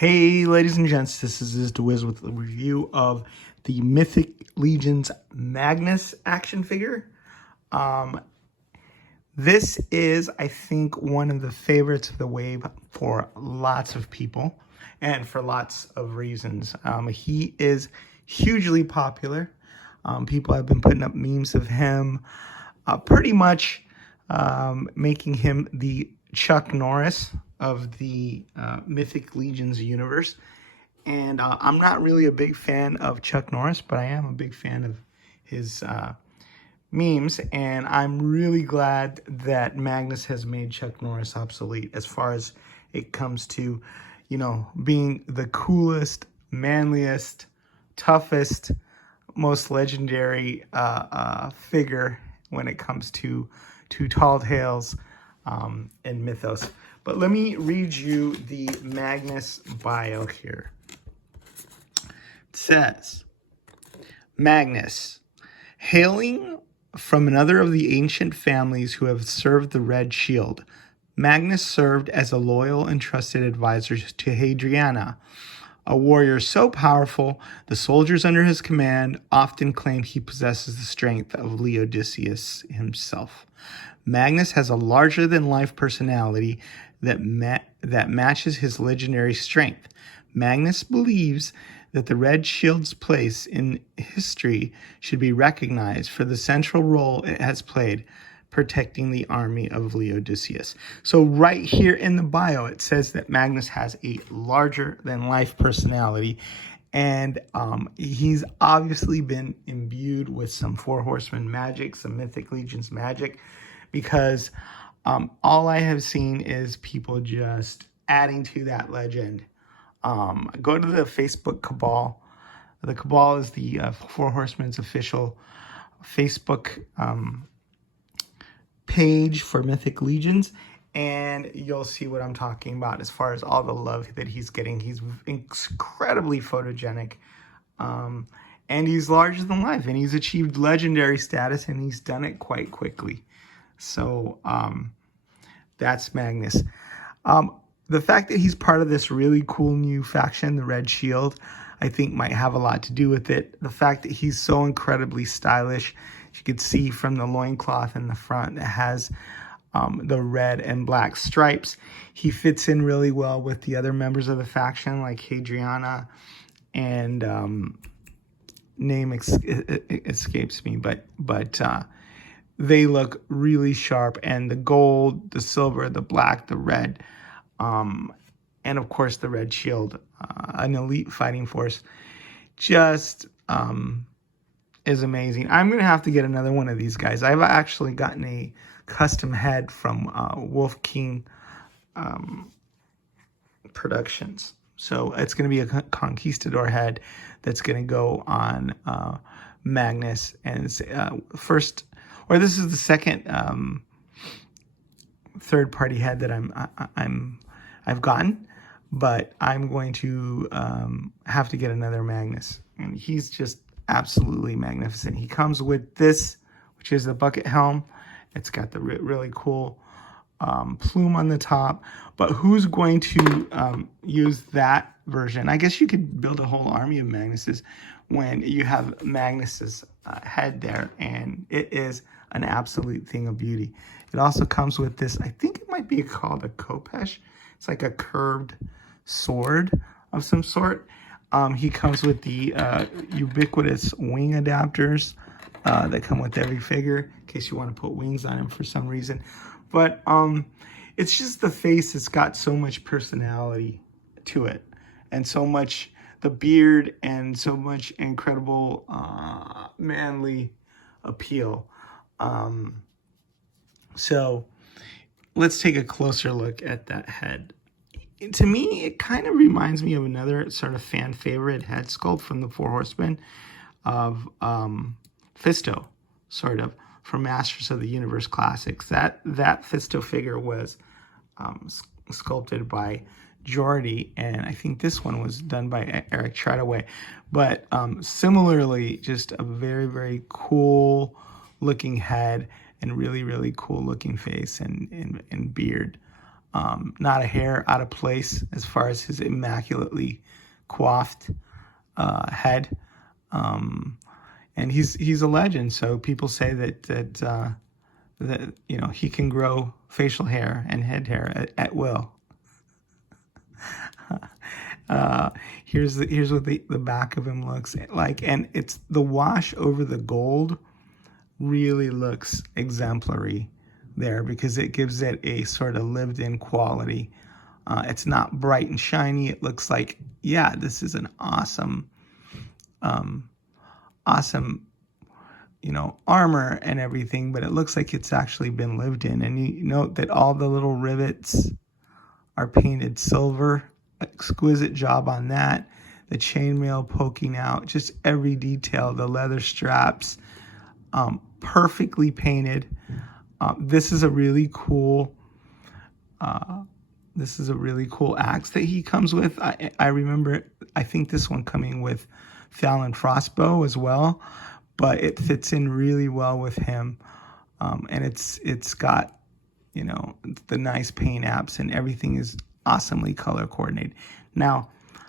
Hey, ladies and gents, this is the Wiz with a review of the Mythic Legion's Magnus action figure. This is, I think, one of the favorites of the wave for lots of people and for lots of reasons. He is hugely popular. People have been putting up memes of him, pretty much making him the Chuck Norris of the Mythic Legion's universe. And I'm not really a big fan of Chuck Norris, but I am a big fan of his memes. And I'm really glad that Magnus has made Chuck Norris obsolete as far as it comes to, you know, being the coolest, manliest, toughest, most legendary figure when it comes to tall tales and mythos. But let me read you the Magnus Bio here. It says, Magnus, hailing from another of the ancient families who have served the Red Shield, Magnus served as a loyal and trusted advisor to Hadriana, a warrior so powerful, the soldiers under his command often claim he possesses the strength of Odysseus himself. Magnus has a larger-than-life personality that matches his legendary strength. Magnus believes that the Red Shield's place in history should be recognized for the central role it has played protecting the army of Odysseus. So right here in the bio, it says that Magnus has a larger-than-life personality, and he's obviously been imbued with some Four Horsemen magic, some Mythic Legion's magic, because all I have seen is people just adding to that legend. Go to the Facebook Cabal. The Cabal is the Four Horsemen's official Facebook page for Mythic Legions, and you'll see what I'm talking about as far as all the love that he's getting. He's incredibly photogenic, and he's larger than life, and he's achieved legendary status, and he's done it quite quickly. So that's Magnus. The fact that he's part of this really cool new faction, the Red Shield, I think might have a lot to do with it. The fact that he's so incredibly stylish, you could see from the loincloth in the front that has the red and black stripes. He fits in really well with the other members of the faction, like Hadriana, and name escapes me, but they look really sharp, and the gold, the silver, the black, the red, and of course the Red Shield, an elite fighting force, just is amazing. I'm going to have to get another one of these guys. I've actually gotten a custom head from Wolf King Productions. So it's going to be a Conquistador head that's going to go on Magnus, and it's first, or this is the second third-party head that I've gotten, but I'm going to have to get another Magnus, and he's just absolutely magnificent. He comes with this, which is the bucket helm. It's got the really cool plume on the top, but who's going to use that version? I guess you could build a whole army of Magnuses when you have Magnus's head there, and it is an absolute thing of beauty. It also comes with this, I think it might be called a Kopesh. It's like a curved sword of some sort. He comes with the ubiquitous wing adapters that come with every figure, in case you want to put wings on him for some reason. But it's just the face. It's got so much personality to it, and so much, the beard, and so much incredible manly appeal. So let's take a closer look at that head. To me, it kind of reminds me of another sort of fan favorite head sculpt from the Four Horsemen of Fisto, sort of, from Masters of the Universe Classics. That Fisto figure was sculpted by Jordy, and I think this one was done by Eric Treadaway. But similarly, just a very, very cool looking head, and really, really cool looking face and beard. Not a hair out of place as far as his immaculately coiffed head. And he's a legend. So people say that you know, he can grow facial hair and head hair at will. Here's what the back of him looks like, and it's the wash over the gold really looks exemplary there because it gives it a sort of lived-in quality. It's not bright and shiny. It looks like, yeah, this is an awesome, you know, armor and everything, but it looks like it's actually been lived in. And you note that all the little rivets are painted silver. Exquisite job on that. The chainmail poking out, just every detail, the leather straps, perfectly painted. This is a really cool axe that he comes with. I remember, I think this one coming with Fallon Frostbow as well, but it fits in really well with him. And it's got, you know, the nice paint apps, and everything is awesomely color coordinated. Now,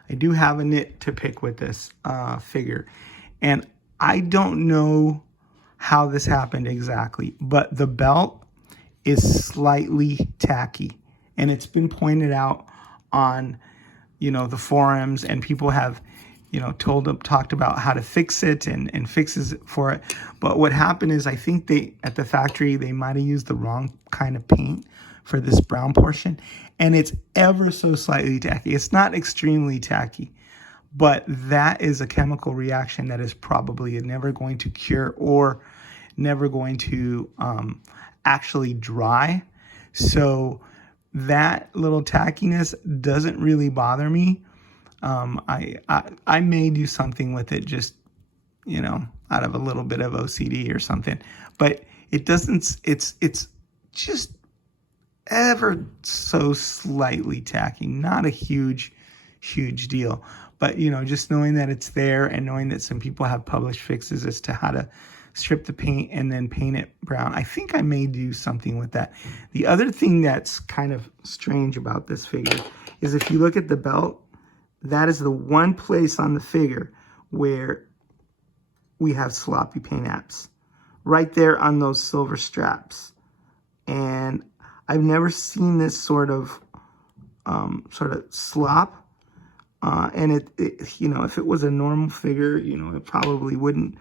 I do have a nit to pick with this figure, and I don't know how this happened exactly, but the belt is slightly tacky, and it's been pointed out on, you know, the forums, and people have, you know, talked about how to fix it and fixes for it. But what happened is, I think at the factory, they might have used the wrong kind of paint for this brown portion, and it's ever so slightly tacky. It's not extremely tacky, but that is a chemical reaction that is probably never going to cure or never going to actually dry. So that little tackiness doesn't really bother me. I may do something with it, just, you know, out of a little bit of OCD or something, but it doesn't, it's just ever so slightly tacky, not a huge deal. But, you know, just knowing that it's there, and knowing that some people have published fixes as to how to strip the paint and then paint it brown, I think I may do something with that. The other thing that's kind of strange about this figure is, if you look at the belt, that is the one place on the figure where we have sloppy paint apps, right there on those silver straps. And I've never seen this sort of slop. And it, you know, if it was a normal figure, you know, it probably wouldn't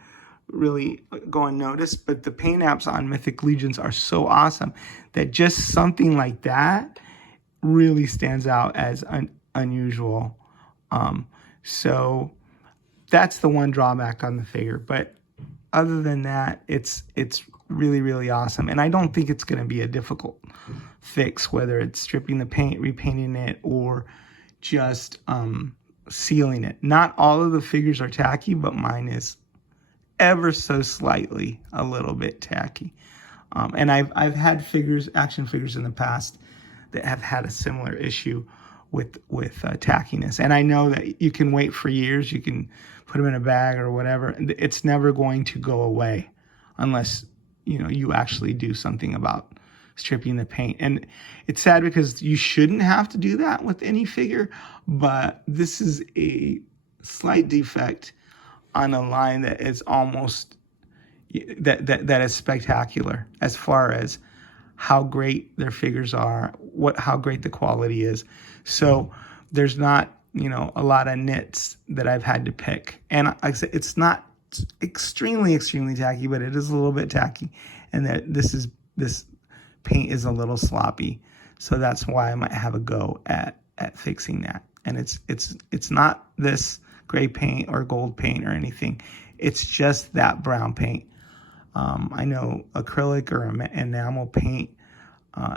really go unnoticed. But the paint apps on Mythic Legions are so awesome that just something like that really stands out as unusual. So that's the one drawback on the figure. But other than that, it's really, really awesome. And I don't think it's going to be a difficult fix, whether it's stripping the paint, repainting it, or just sealing it. Not all of the figures are tacky, but mine is ever so slightly a little bit tacky. And I've had action figures in the past that have had a similar issue with tackiness. And I know that you can wait for years, you can put them in a bag or whatever. It's never going to go away unless, you know, you actually do something about stripping the paint. And it's sad because you shouldn't have to do that with any figure, but this is a slight defect on a line that is almost that is spectacular as far as how great their figures are, how great the quality is. So there's not, you know, a lot of nits that I've had to pick. And like I said, it's not extremely tacky, but it is a little bit tacky. And that this paint is a little sloppy. So that's why I might have a go at fixing that. And it's not this gray paint or gold paint or anything. It's just that brown paint. I know acrylic or enamel paint,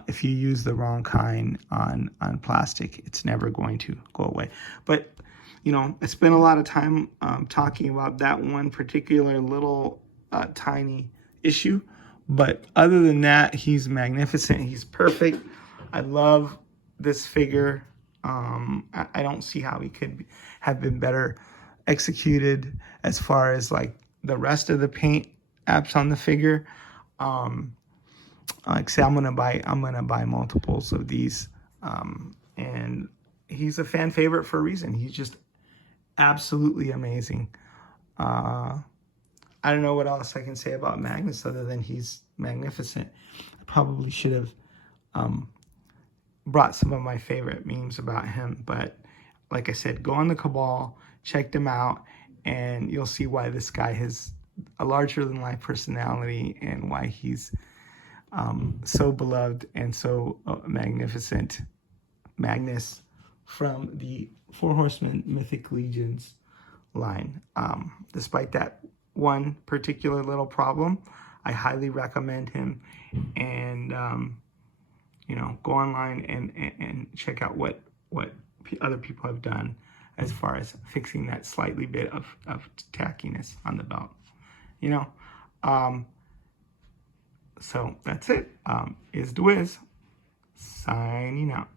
if you use the wrong kind on plastic, it's never going to go away. But, you know, I spent a lot of time talking about that one particular little tiny issue. But other than that, he's magnificent. He's perfect. I love this figure. I don't see how he could have been better executed as far as like the rest of the paint apps on the figure. Like I say, I'm gonna buy multiples of these And he's a fan favorite for a reason. He's just absolutely amazing. I don't know what else I can say about Magnus other than he's magnificent. I probably should have brought some of my favorite memes about him, but like I said, go on the Cabal, check them out, and you'll see why this guy has a larger-than-life personality and why he's so beloved and so magnificent. Magnus from the Four Horsemen Mythic Legions line. Despite that one particular little problem, I highly recommend him, and you know, go online and check out what other people have done as far as fixing that slightly bit of tackiness on the belt, you know. So that's it. Is the Wiz signing out.